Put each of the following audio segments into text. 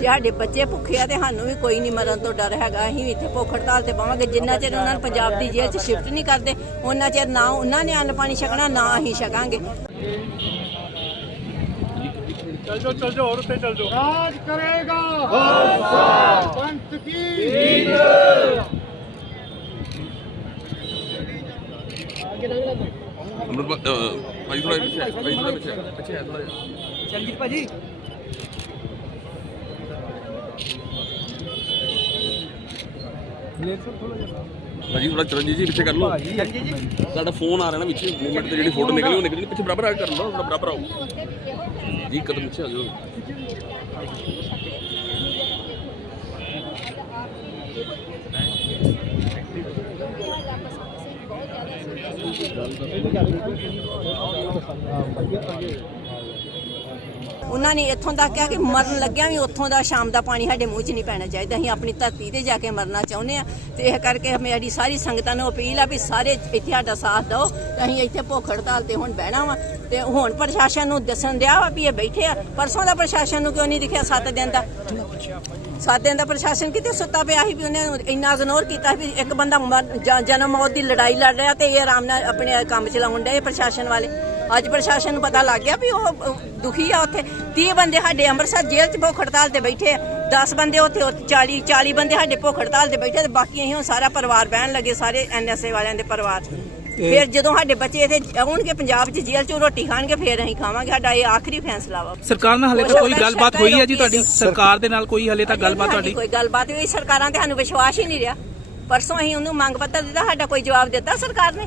ਜੇ ਸਾਡੇ ਬੱਚੇ ਭੁੱਖੇ ਆ ਤੇ ਸਾਨੂੰ ਵੀ ਕੋਈ ਨਹੀਂ ਮਰਨ ਤੋਂ ਡਰ ਹੈਗਾ। ਅਸੀਂ ਵੀ ਇੱਥੇ ਭੁੱਖ ਹੜਤਾਲ ਤੇ ਪਾਵਾਂਗੇ। ਜਿੰਨਾ ਚਿਰ ਉਹਨਾਂ ਨੂੰ ਪੰਜਾਬ ਦੀ ਜੇਲ੍ਹ 'ਚ ਸ਼ਿਫਟ ਨਹੀਂ ਕਰਦੇ ਉਹਨਾਂ ਚਿਰ ਨਾ ਉਹਨਾਂ ਨੇ ਅੰਨ ਪਾਣੀ ਛਕਣਾ ਨਾ ਅਸੀਂ ਛਕਾਂਗੇ। ਚੱਲ ਜਾਓ ਚੱਲ ਜਾਓ ਹੋਰ ਉੱਤੇ ਚੱਲ ਜਾਓ ਰਾਜ ਕਰੇਗਾ। ਖਾਲਸਾ ਪੰਥ ਕੀ? ਅਮਰਪਾਲ ਅਹ, ਭਾਈ ਥੋੜਾ ਪਿੱਛੇ ਭਾਈ ਥੋੜਾ ਪਿੱਛੇ। ਪਿੱਛੇ ਥੋੜਾ ਚੰਗੀ ਭਾਜੀ। ਭਾਜੀ ਥੋੜਾ ਚਰਨਜੀਤ ਜੀ ਪਿੱਛੇ ਕਰ ਲਓ। ਸਾਡਾ ਫੋਨ ਆ ਰਿਹਾ ਨਾ ਵਿੱਚ ਮੂਵਮੈਂਟ ਤੇ ਜਿਹੜੀ ਫੋਟੋ ਨਿਕਲੀ ਉਹ ਨਿਕਲੀ ਪਿੱਛੇ ਬਰਾਬਰ ਆ ਕੇ ਕਰ ਲਓ ਥੋੜਾ ਬਰਾਬਰ ਆਓ। ਜੀ ਕਦਮ ਪਿੱਛੇ ਆ ਜਾਓ। ਉਹਨਾਂ ਨੇ ਇੱਥੋਂ ਤੱਕ ਕਿਹਾ ਕਿ ਮਰਨ ਲੱਗਿਆ ਵੀ ਉੱਥੋਂ ਦਾ ਸ਼ਾਮ ਦਾ ਪਾਣੀ ਸਾਡੇ ਮੂੰਹ 'ਚ ਨਹੀਂ ਪੈਣਾ ਚਾਹੀਦਾ। ਅਸੀਂ ਆਪਣੀ ਧਰਤੀ ਤੇ ਜਾ ਕੇ ਮਰਨਾ ਚਾਹੁੰਦੇ ਆ ਤੇ ਇਹ ਕਰਕੇ ਮੇਰੀ ਸਾਰੀ ਸੰਗਤਾਂ ਨੂੰ ਅਪੀਲ ਆ ਵੀ ਸਾਰੇ ਇੱਥੇ ਸਾਡਾ ਸਾਥ ਦਿਓ। ਅਸੀਂ ਇੱਥੇ ਭੁੱਖ ਹੜਤਾਲ ਤੇ ਹੁਣ ਬਹਿਣਾ ਵਾ ਤੇ ਹੁਣ ਪ੍ਰਸ਼ਾਸਨ ਨੂੰ ਦੱਸਣ ਦਿਆ ਵਾ ਵੀ ਇਹ ਬੈਠੇ ਆ। ਪਰਸੋਂ ਦਾ ਪ੍ਰਸ਼ਾਸਨ ਨੂੰ ਕਿਉਂ ਨਹੀਂ ਦਿਖਿਆ 7 ਦਿਨ ਦਾ? ਸੱਤ ਦਿਨ ਦਾ ਪ੍ਰਸ਼ਾਸਨ ਕਿਤੇ ਸੁੱਤਾ ਪਿਆ ਸੀ ਵੀ ਉਹਨੇ ਇੰਨਾ ਇਗਨੋਰ ਕੀਤਾ ਵੀ ਇੱਕ ਬੰਦਾ ਮਰ- ਜਨਮ ਮੌਤ ਦੀ ਲੜਾਈ ਲੜ ਰਿਹਾ ਤੇ ਇਹ ਆਰਾਮ ਨਾਲ ਆਪਣੇ ਕੰਮ ਚਲਾਉਣ ਡਏ ਪ੍ਰਸ਼ਾਸਨ ਵਾਲੇ। ਅੱਜ ਪ੍ਰਸ਼ਾਸਨ ਨੂੰ ਪਤਾ ਲੱਗ ਗਿਆ ਵੀ ਉਹ ਦੁਖੀ ਆ ਉੱਥੇ। 30 ਬੰਦੇ ਸਾਡੇ ਅੰਮ੍ਰਿਤਸਰ ਜੇਲ੍ਹ 'ਚ ਭੁੱਖ ਹੜਤਾਲ ਤੇ ਬੈਠੇ ਆ। 10 ਬੰਦੇ ਉੱਥੇ ਉੱਥੇ 40 40 ਬੰਦੇ ਸਾਡੇ ਭੁੱਖ ਹੜਤਾਲ ਤੇ ਬੈਠੇ ਤੇ ਬਾਕੀ ਅਸੀਂ ਹੁਣ ਸਾਰਾ ਪਰਿਵਾਰ ਬਹਿਣ ਲੱਗੇ ਸਾਰੇ ਐਨਐਸਏ ਵਾਲਿਆਂ ਦੇ ਪਰਿਵਾਰ। ਫਿਰ ਜਦੋਂ ਸਾਡੇ ਬੱਚੇ ਇੱਥੇ ਆਉਣਗੇ ਪੰਜਾਬ 'ਚ ਜੇਲ੍ਹ 'ਚ ਰੋਟੀ ਖਾਣਗੇ ਫਿਰ ਅਸੀਂ ਖਾਵਾਂਗੇ। ਸਾਡਾ ਇਹ ਆਖਰੀ ਫੈਸਲਾ ਵਾ। ਸਰਕਾਰ ਨਾਲ ਹਲੇ ਤੱਕ ਕੋਈ ਗੱਲਬਾਤ ਹੋਈ ਹੈ ਜੀ ਤੁਹਾਡੀ? ਸਰਕਾਰ ਦੇ ਨਾਲ ਕੋਈ ਹਲੇ ਤੱਕ ਗੱਲਬਾਤ ਤੁਹਾਡੀ? ਕੋਈ ਗੱਲਬਾਤ ਹੋਈ। ਸਰਕਾਰਾਂ ਤੇ ਸਾਨੂੰ ਵਿਸ਼ਵਾਸ ਹੀ ਨਹੀਂ ਰਿਹਾ। ਪਰਸੋਂ ਅਸੀਂ ਉਹਨੂੰ ਮੰਗ ਪੱਤਰ ਦਿੱਤਾ ਸਾਡਾ ਕੋਈ ਜਵਾਬ ਦਿੱਤਾ ਸਰਕਾਰ ਨੇ।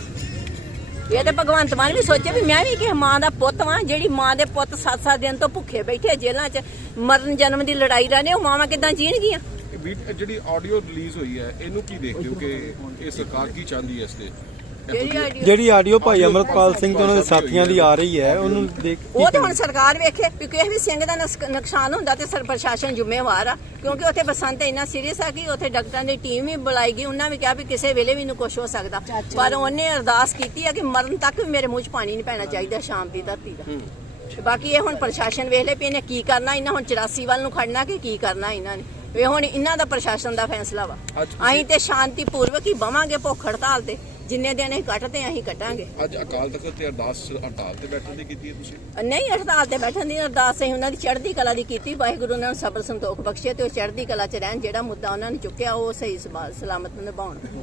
ਇਹ ਤੇ ਭਗਵੰਤ ਮਾਨ ਵੀ ਸੋਚੇ ਵੀ ਮੈਂ ਵੀ ਕਿਸੇ ਮਾਂ ਦਾ ਪੁੱਤ ਵਾਂ, ਜਿਹੜੀ ਮਾਂ ਦੇ ਪੁੱਤ 7-7 ਦਿਨ ਤੋਂ ਭੁੱਖੇ ਬੈਠੇ ਜੇਲ੍ਹਾਂ 'ਚ, ਮਰਨ ਜਨਮ ਦੀ ਲੜਾਈ ਰਹੇ ਉਹ ਮਾਵਾਂ ਕਿਦਾਂ ਜੀਣਗੀਆਂ? ਜਿਹੜੀ ਆਡੀਓ ਰਿਲੀਜ਼ ਹੋਈ ਹੈ, ਇਹਨੂੰ ਕੀ ਦੇਖਦੇ ਹੋ ਕਿ ਇਹ ਸਰਕਾਰ ਕੀ ਚਾਹੁੰਦੀ ਹੈ ਇਸ ਤੇ? ਜਿਹੜੀ ਆਡੀਓ- ਜਿਹੜੀ ਆਡੀਓ ਭਾਈ ਅਮਰਤਪਾਲ ਸਿੰਘ ਤੇ ਉਹਨਾਂ ਦੇ ਸਾਥੀਆਂ ਦੀ ਆ ਰਹੀ ਹੈ ਉਹਨੂੰ ਦੇਖ ਉਹ ਤੇ ਹੁਣ ਸਰਕਾਰ ਵੇਖੇ ਵੀ ਕਿਸੇ ਵੀ ਸਿੰਘ ਦਾ ਨੁਕਸ- ਨੁਕਸਾਨ ਹੁੰਦਾ ਤੇ ਸਰ ਪ੍ਰਸ਼ਾਸਨ ਜ਼ਿੰਮੇਵਾਰ ਆ ਕਿਉਂਕਿ ਉੱਥੇ ਬਸੰਤ ਇੰਨਾ ਸੀਰੀਅਸ ਆ ਕਿ ਉੱਥੇ ਡਾਕਟਰਾਂ ਦੀ ਟੀਮ ਵੀ ਬੁਲਾਈ ਗਈ ਉਹਨਾਂ ਵੀ ਕਿਹਾ ਵੀ ਕਿਸੇ ਵੇਲੇ ਵੀ ਨੂੰ ਕੁਝ ਹੋ ਸਕਦਾ। ਪਰ ਉਹਨੇ ਅਰਦਾਸ ਕੀਤੀ ਆ ਕਿ ਮਰਨ ਤੱਕ ਵੀ ਮੇਰੇ ਮੂੰਹ 'ਚ ਪਾਣੀ ਨਹੀਂ ਪੈਣਾ ਚਾਹੀਦਾ ਸ਼ਾਮ ਦੀ ਧਰਤੀ ਦਾ। ਬਾਕੀ ਇਹ ਹੁਣ ਪ੍ਰਸ਼ਾਸਨ ਵੇਖ ਲੈ ਵੀ ਇਹਨੇ ਕੀ ਕਰਨਾ ਇਹਨਾਂ ਹੁਣ 84 ਵੱਲ ਨੂੰ ਖੜਨਾ ਕਿ ਕੀ ਕਰਨਾ ਇਹਨਾਂ ਨੇ। ਇਹ ਹੁਣ ਇਹਨਾਂ ਦਾ ਪ੍ਰਸ਼ਾਸਨ ਦਾ ਫੈਸਲਾ ਵਾ। ਅਸੀਂ ਤੇ ਸ਼ਾਂਤੀ ਪੂਰਵਕ ਹੀ ਬਵਾਂਗੇ ਭੁੱਖ ਹੜਤਾਲ ਤੇ। ਜਿੰਨੇ ਦਿਨ ਅਸੀਂ ਕੱਟਦੇ ਅਸੀਂ ਕੱਟਾਂਗੇ। ਅੱਜ ਅਕਾਲ ਤਖਤ ਤੇ ਅਰਦਾਸ ਹੜਤਾਲ ਤੇ ਬੈਠਣ ਦੀ ਕੀਤੀ ਹੈ ਤੁਸੀਂ? ਨਹੀਂ ਹੜਤਾਲ ਤੇ ਬੈਠਣ ਦੀ ਅਰਦਾਸ ਅਸੀਂ ਉਹਨਾਂ ਦੀ ਚੜ੍ਹਦੀ ਕਲਾ ਦੀ ਕੀਤੀ। ਵਾਹਿਗੁਰੂ ਨੂੰ ਸਬਰ ਸੰਤੋਖ ਬਖਸ਼ੇ ਤੇ ਉਹ ਚੜ੍ਹਦੀ ਕਲਾ 'ਚ ਰਹਿਣ ਜਿਹੜਾ ਮੁੱਦਾ ਉਹਨਾਂ ਨੇ ਚੁੱਕਿਆ ਉਹ ਸਹੀ ਸਲਾਮਤ ਨਿਭਾਉਣ।